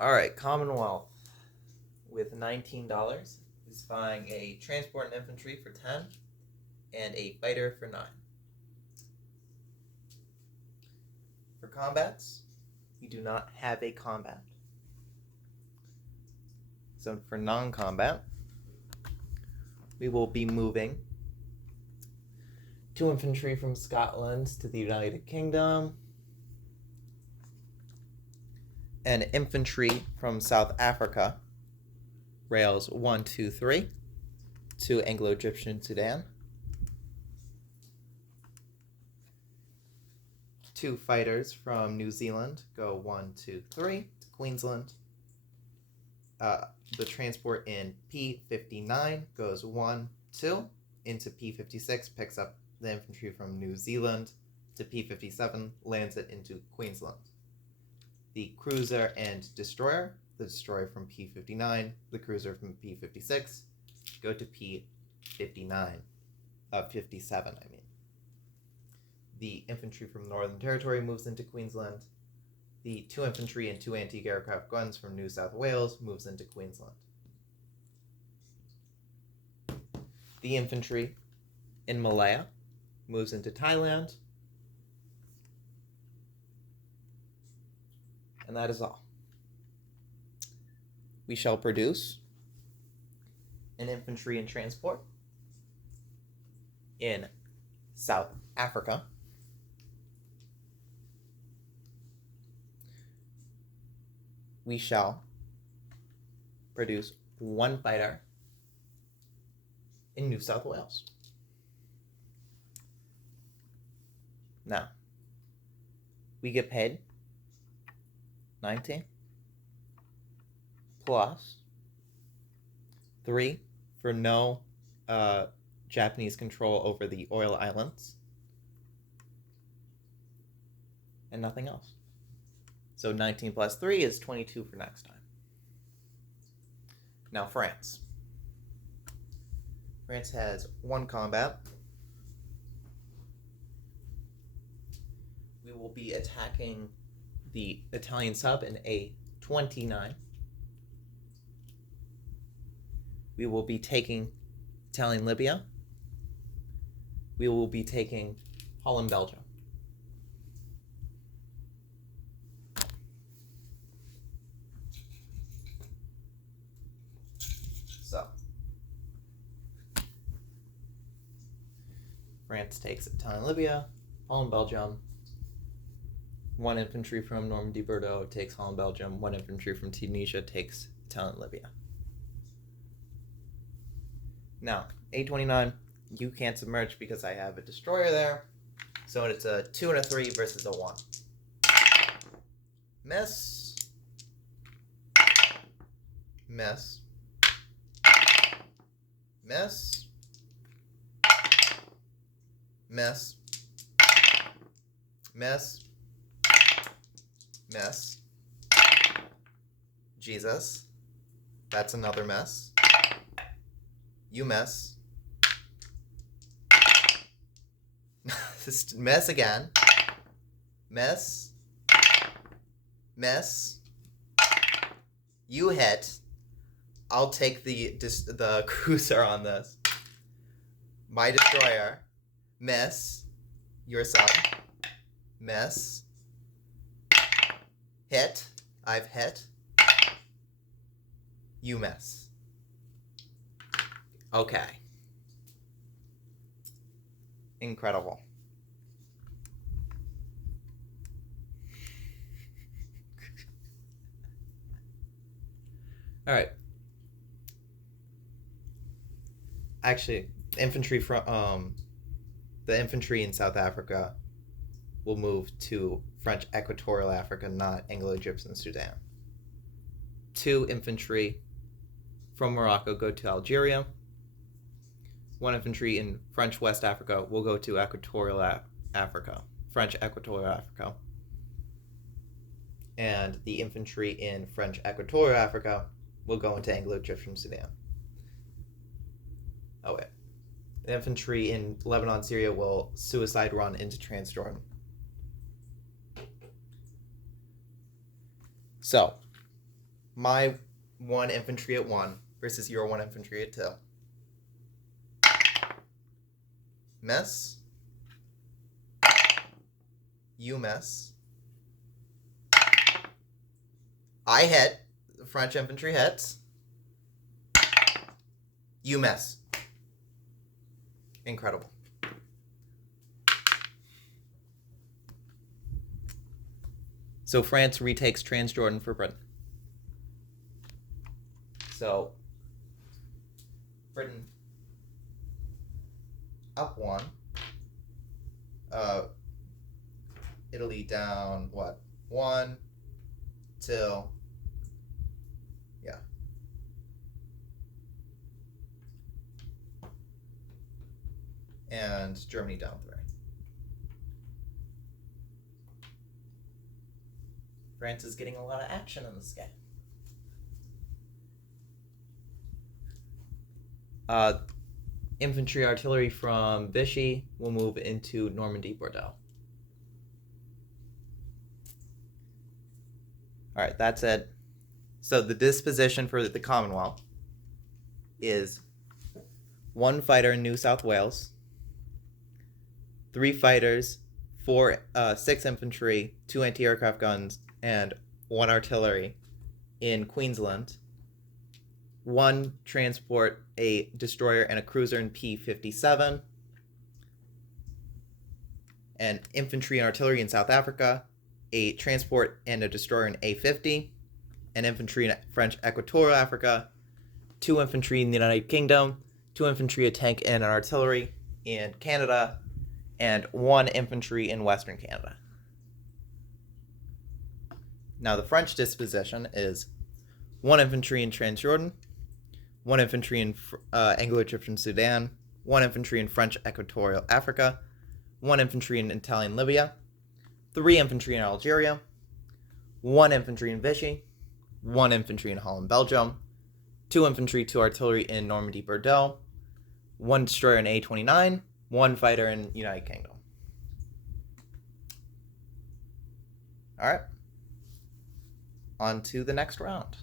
All right, Commonwealth with $19 is buying a transport and infantry for 10 and a fighter for 9. For combats, we do not have a combat. So for non-combat, we will be moving 2 infantry from Scotland to the United Kingdom, and infantry from South Africa, rails 1, 2, 3, to Anglo-Egyptian Sudan. 2 fighters from New Zealand go 1, 2, 3 to Queensland. The transport in P59 goes 1, 2 into P56, picks up the infantry from New Zealand to P57, lands it into Queensland. The cruiser and destroyer, the destroyer from P59, the cruiser from P56, go to P59, 57, I mean. The infantry from Northern Territory moves into Queensland. The 2 infantry and 2 anti-aircraft guns from New South Wales moves into Queensland. The infantry in Malaya moves into Thailand. And that is all. We shall produce an infantry and transport in South Africa. We shall produce 1 fighter in New South Wales. Now, we get paid 19 plus 3 for no Japanese control over the oil islands and nothing else. So 19 plus 3 is 22 for next time. Now France. France has 1 combat. We will be attacking the Italian sub in A29. We will be taking Italian Libya. We will be taking Holland, Belgium. So, France takes Italian Libya, Holland, Belgium. 1 infantry from Normandy, Bordeaux takes Holland, Belgium. 1 infantry from Tunisia takes Italian Libya. Now, A29, you can't submerge because I have a destroyer there. So it's a 2 and a 3 versus a 1. Miss. Miss. Miss. Miss. Miss. Miss. Jesus. That's another miss. You miss. Miss again. Miss. Miss. You hit. I'll take the cruiser on this. My destroyer. Miss. Your son. Miss. Hit. I've hit. You miss. Okay. Incredible. All right. Actually, infantry from the infantry in South Africa will move to French Equatorial Africa, not Anglo-Egyptian Sudan. 2 infantry from Morocco go to Algeria. 1 infantry in French West Africa will go to Equatorial Africa, French Equatorial Africa. And the infantry in French Equatorial Africa will go into Anglo-Egyptian Sudan. Oh, wait. The infantry in Lebanon, Syria will suicide run into Transjordan. So, my 1 infantry at 1 versus your 1 infantry at 2. Miss. You miss. I hit. The French infantry hits. You miss. Incredible. So France retakes Transjordan for Britain. So Britain up 1. Italy down, what? 1 till, yeah. And Germany down 3. France is getting a lot of action in this game. Infantry artillery from Vichy will move into Normandy, Bordeaux. All right, that's it. So the disposition for the Commonwealth is 1 fighter in New South Wales, 3 fighters, 6 infantry, 2 anti-aircraft guns, and 1 artillery in Queensland, 1 transport, a destroyer, and a cruiser in P-57, and infantry and artillery in South Africa, a transport and a destroyer in A-50, an infantry in French Equatorial Africa, 2 infantry in the United Kingdom, 2 infantry, a tank, and an artillery in Canada, and 1 infantry in Western Canada. Now the French disposition is 1 infantry in Transjordan, 1 infantry in Anglo-Egyptian Sudan, 1 infantry in French Equatorial Africa, 1 infantry in Italian Libya, 3 infantry in Algeria, 1 infantry in Vichy, 1 infantry in Holland, Belgium, 2 infantry, 2 artillery in Normandy, Bordeaux, 1 destroyer in A-29, 1 fighter in United Kingdom. All right. On to the next round.